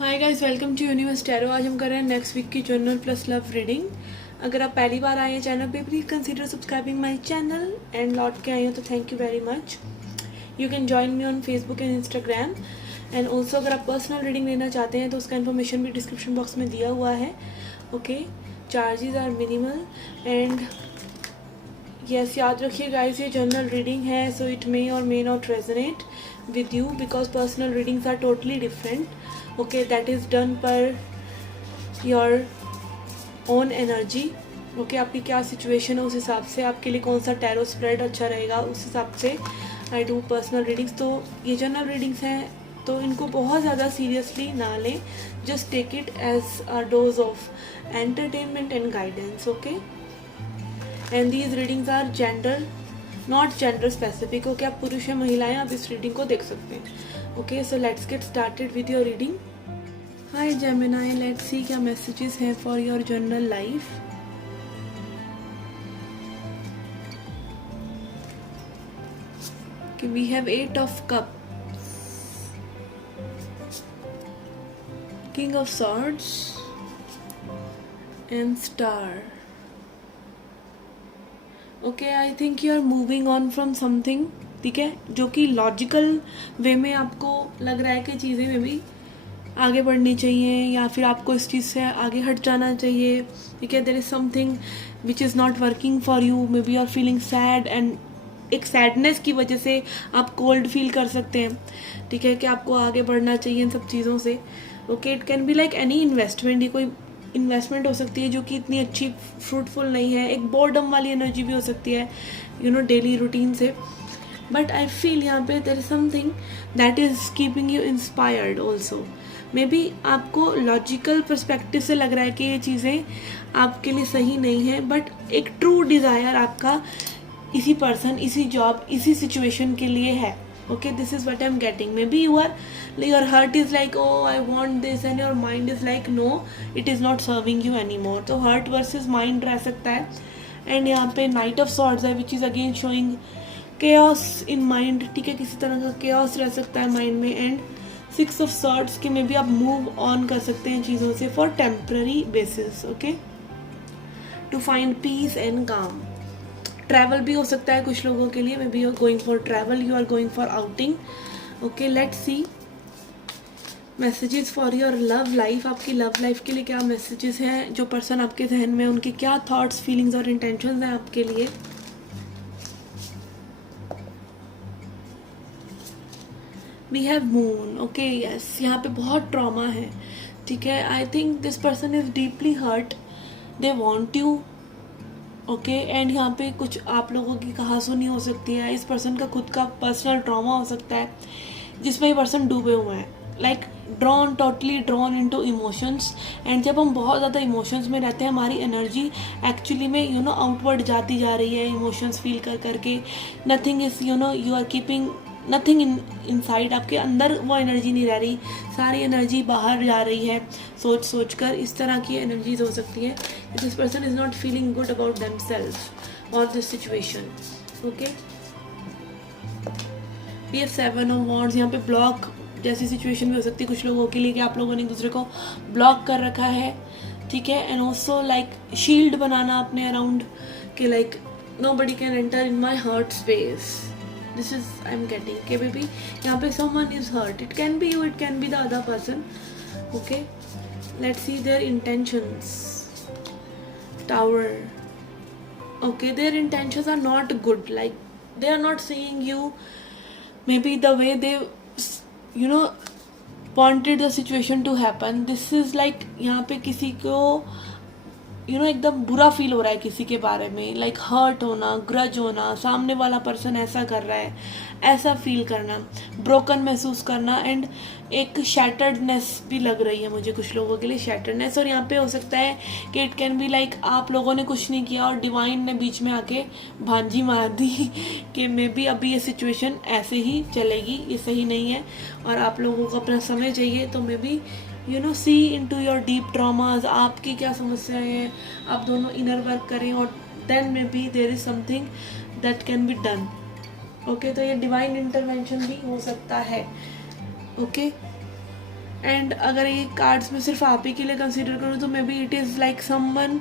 Hi guys, welcome to Universe Tarot. आज हम कर रहे हैं नेक्स्ट वीक की जर्नल प्लस लव रीडिंग। अगर आप पहली बार आए हैं चैनल पे, please consider subscribing my channel and लौट के आए हो तो thank you very much. You can join me on Facebook and Instagram and also अगर आप पर्सनल रीडिंग लेना चाहते हैं तो उसका इन्फॉर्मेशन भी डिस्क्रिप्शन बॉक्स में दिया हुआ है। Okay, charges are minimal and yes, याद रखिए गाइस, ये जनरल रीडिंग है, सो इट मे और may not resonate with you because personal readings are totally different. Okay, that is done per your own energy. Okay, आपकी क्या situation है उस हिसाब से आपके लिए कौन सा टैरो स्प्रेड अच्छा रहेगा उस हिसाब से आई डू पर्सनल रीडिंग्स। तो ये जनरल रीडिंग्स हैं तो इनको बहुत ज़्यादा सीरियसली ना लें, just take it as a dose of entertainment and guidance. Okay, and these readings are gender not gender specific. Okay, आप पुरुष या महिलाएं आप इस रीडिंग को देख सकते हैं। Okay, so let's get started with your reading. Hi Gemini, let's see क्या मैसेजेस हैं फॉर योर जनरल लाइफ। कि we have 8 of cups, king of swords and star. Okay, I think you are moving on from something, ठीक है, जो कि logical वे में आपको लग रहा है कि चीज़ें में भी आगे बढ़नी चाहिए या फिर आपको इस चीज़ से आगे हट जाना चाहिए। ठीक है, there is something which is not working for you, may be you are feeling sad and एक सैडनेस की वजह से आप कोल्ड फील कर सकते हैं। ठीक है, कि आपको आगे बढ़ना चाहिए इन सब चीज़ों से। Okay, it can be like any investment, ये कोई इन्वेस्टमेंट हो सकती है जो कि इतनी अच्छी फ्रूटफुल नहीं है। एक बोर्डम वाली एनर्जी भी हो सकती है, यू नो, डेली रूटीन से। बट आई फील यहाँ पे there is something that is keeping you inspired also. Maybe आपको लॉजिकल पर्सपेक्टिव से लग रहा है कि ये चीज़ें आपके लिए सही नहीं है, बट एक ट्रू डिज़ायर आपका इसी पर्सन, इसी जॉब, इसी सिचुएशन के लिए है। Okay, this is what I'm getting. Maybe your heart is like, oh, I want this, and your mind is like, no, it is not serving you anymore. तो heart versus mind रह सकता है। and यहाँ पे Knight of Swords है, which is again showing chaos in mind। ठीक है, किसी तरह का chaos रह सकता है माइंड में। and 6 of Swords के में भी आप मूव ऑन कर सकते हैं चीज़ों से for temporary basis। okay, to find peace and calm। Travel भी हो सकता है कुछ लोगों के लिए, may be you are going for travel, you are going for outing. Okay, let's see messages for your love life. आपकी लव लाइफ के लिए क्या मैसेजेस हैं, जो पर्सन आपके जहन में, उनके क्या थॉट्स, फीलिंग्स और इंटेंशंस हैं आपके लिए। We have moon. Okay, yes, यहाँ पे बहुत ट्रॉमा है। ठीक है, I think this person is deeply hurt, they want you. Okay, and यहाँ पे कुछ आप लोगों की कहासुनी हो सकती है। इस पर्सन का खुद का पर्सनल ट्रॉमा हो सकता है जिसमें ये पर्सन डूबे हुए हैं, like drawn, totally drawn into emotions. And जब हम बहुत ज़्यादा इमोशंस में रहते हैं, हमारी एनर्जी एक्चुअली में यू नो आउटवर्ड जाती जा रही है इमोशंस फील कर करके। Nothing is, you know, you are keeping nothing inside, आपके अंदर वो एनर्जी नहीं रह रही, सारी एनर्जी बाहर जा रही है सोच सोच कर। इस तरह की एनर्जीज हो सकती है। This person is not feeling good about them self और this situation. Okay, we have 7 of wands. यहाँ पे ब्लॉक जैसी सिचुएशन भी हो सकती है कुछ लोगों के लिए कि आप लोगों ने एक दूसरे को ब्लॉक कर रखा है। ठीक है, एंड ऑल्सो लाइक शील्ड बनाना अपने अराउंड के, like nobody can enter in my heart space. This is I'm getting, okay baby, यहाँ पे someone is hurt. It can be you, it can be the other person. Okay, let's see their intentions. Tower. Okay, their intentions are not good, like they are not seeing you maybe the way they, you know, wanted the situation to happen. This is like यहाँ पे किसी को you know एकदम बुरा feel हो रहा है किसी के बारे में, लाइक हर्ट होना, ग्रज होना, सामने वाला पर्सन ऐसा कर रहा है, ऐसा फील करना, ब्रोकन महसूस करना। एंड एक शैटर्डनेस भी लग रही है मुझे कुछ लोगों के लिए, शैटर्डनेस। और यहाँ पे हो सकता है कि इट कैन बी लाइक आप लोगों ने कुछ नहीं किया और डिवाइन ने बीच में आके भांजी मार दी कि मे बी अभी ये सिचुएशन ऐसे ही चलेगी, ये सही नहीं है और आप लोगों को अपना समय चाहिए। तो may be you know see into your deep traumas, आपकी क्या समस्याएं हैं, आप दोनों इनर वर्क करें और then maybe there is something that can be done. Okay, तो ये डिवाइन इंटरवेंशन भी हो सकता है। ओके, एंड अगर ये कार्ड्स में सिर्फ आप ही के लिए कंसिडर करूँ तो may be it is like someone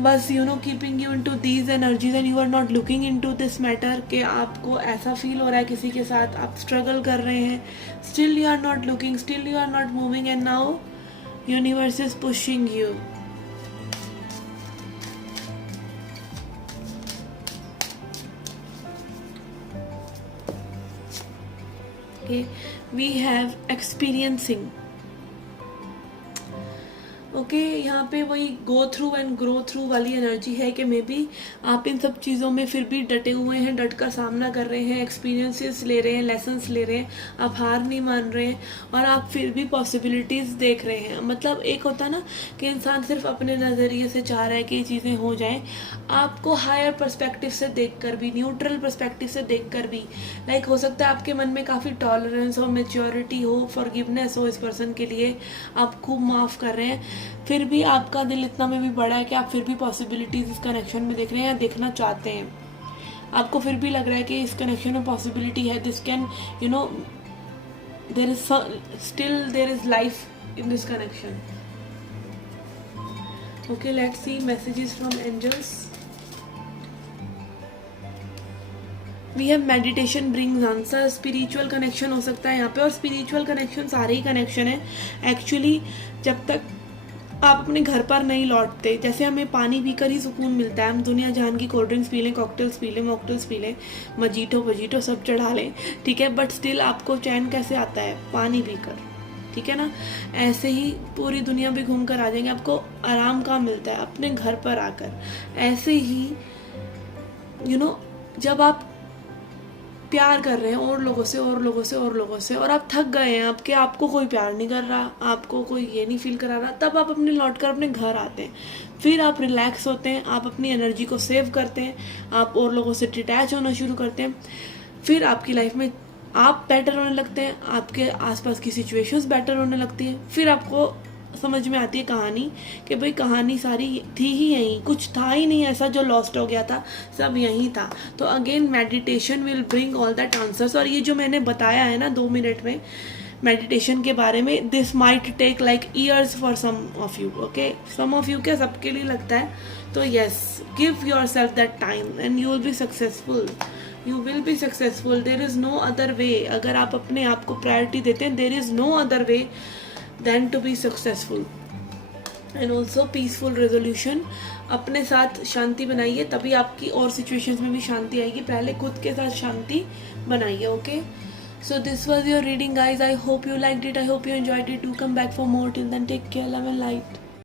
बस keeping you into these energies and you are not looking into this matter कि आपको ऐसा फील हो रहा है किसी के साथ, आप स्ट्रगल कर रहे हैं, still you are not looking, still you are not moving, and now universe is pushing you. Okay, we have experiencing. Okay यहाँ पे वही go through and grow through वाली एनर्जी है कि मे बी आप इन सब चीज़ों में फिर भी डटे हुए हैं, डट कर सामना कर रहे हैं, एक्सपीरियंसेस ले रहे हैं, लेसन्स ले रहे हैं, आप हार नहीं मान रहे हैं और आप फिर भी पॉसिबिलिटीज़ देख रहे हैं. मतलब एक होता ना कि इंसान सिर्फ अपने नज़रिए से चाह रहा है कि ये चीज़ें हो जाएं, आपको हायर पर्सपेक्टिव से देख कर भी, न्यूट्रल पर्सपेक्टिव से देख कर भी, लाइक हो सकता है आपके मन में काफ़ी टॉलरेंस हो, मेच्योरिटी हो, फॉरगिवनेस हो इस पर्सन के लिए, आप खूब माफ़ कर रहे हैं, फिर भी आपका दिल इतना में भी बड़ा है कि आप फिर भी पॉसिबिलिटीज़ इस कनेक्शन में देख रहे हैं या देखना चाहते हैं. आपको फिर भी लग रहा है कि इस कनेक्शन में पॉसिबिलिटी है, this can there is still there is life in this connection. Okay, let's see messages from angels. We have meditation brings answer. Spiritual connection हो सकता है यहाँ पे, और स्पिरिचुअल कनेक्शन सारे ही कनेक्शन है एक्चुअली. जब तक आप अपने घर पर नहीं लौटते, जैसे हमें पानी पीकर ही सुकून मिलता है, हम दुनिया जहान की कोल्ड ड्रिंक्स पी लें, कॉकटेल्स पी लें, मॉकटेल्स पी लें, मजीटो सब चढ़ा लें, ठीक है, बट स्टिल आपको चैन कैसे आता है? पानी पीकर, ठीक है ना. ऐसे ही पूरी दुनिया भी घूम कर आ जाएंगे, आपको आराम कहाँ मिलता है? अपने घर पर आकर. ऐसे ही जब आप प्यार कर रहे हैं और लोगों से और लोगों से और लोगों से, और आप थक गए हैं, आपको कोई प्यार नहीं कर रहा, आपको कोई ये नहीं फील करा रहा, तब आप अपने लौट कर अपने घर आते हैं, फिर आप रिलैक्स होते हैं, आप अपनी एनर्जी को सेव करते हैं, आप और लोगों से डिटैच होना शुरू करते हैं, फिर आपकी लाइफ में आप बेटर होने लगते हैं, आपके आसपास की सिचुएशंस बेटर होने लगती हैं, फिर आपको समझ में आती है कहानी कि भाई कहानी सारी थी ही यहीं, कुछ था ही नहीं ऐसा जो लॉस्ट हो गया था, सब यहीं था. तो again meditation will bring all that answers. और ये जो मैंने बताया है ना 2 मिनट में मेडिटेशन के बारे में, this might take like years for some of you. Okay, some of you क्या, सबके लिए लगता है. तो yes, give yourself that time and you will be successful. You will be successful. There is no other way. अगर आप अपने आप को प्रायोरिटी देते हैं, there is no other way than to be successful. And also peaceful resolution. अपने साथ शांति बनाइए, तभी आपकी और सिचुएशंस में भी शांति आएगी. पहले खुद के साथ शांति बनाइए. Okay, so this was your reading guys. I hope you liked it, I hope you enjoyed it. Do come back for more. Till then, take care, love and light.